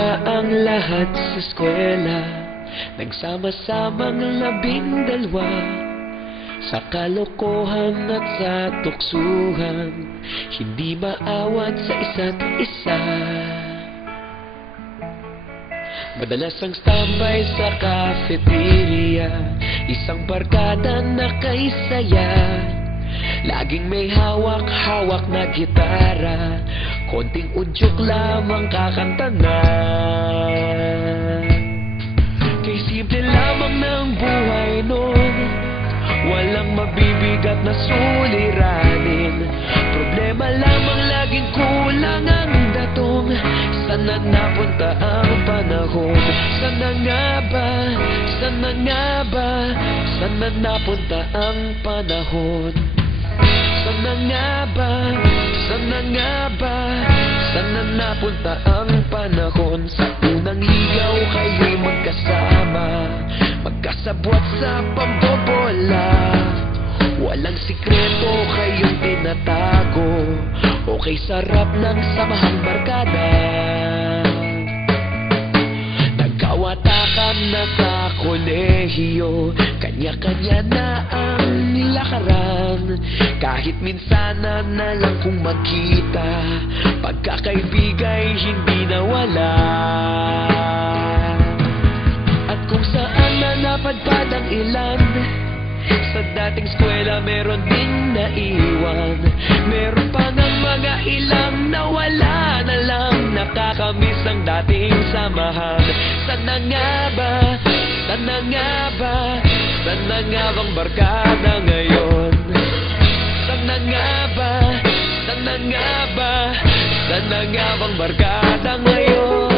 Nagsimula ang lahat sa eskwela, nagsama-samang 12 sa kalokohan at sa tuksuhan, hindi maawat sa isa't isa. Madalas ang standby sa cafeteria, isang barkada na kay saya. Laging may hawak-hawak na gitara, konting udyok lamang kakanta na. Kay simple lamang ng buhay nun, walang mabibigat na suliranin. Problema lamang laging kulang ang datong. Sana napunta ang panahon? Sana nga ba? Sana nga ba? Sana napunta ang panahon? Sana nga ba? Sana nga ba? Sana napunta ang panahon? Sa unang ligaw kayo'y magkasama, magkasabwat sa pambobola. Walang sikreto kayong tinatago, okay sarap ng samahang barkada. Nagkawatakan na sa kolehiyo, kanya-kanya na ang nilakaran. Kahit minsana na lang kung magkita, pagkakaibigay hindi nawala. At kung saan na napadpad ang ilan, sa dating eskwela meron ding naiwan. Meron pa ng mga ilang nawala na lang, nakakamiss ang dating samahan. Sana nga ba? Sana nga ba? Sana nga bang barkada ngayon? Sana nga ba? Sana nga ba? Sana nga bang barkada ngayon?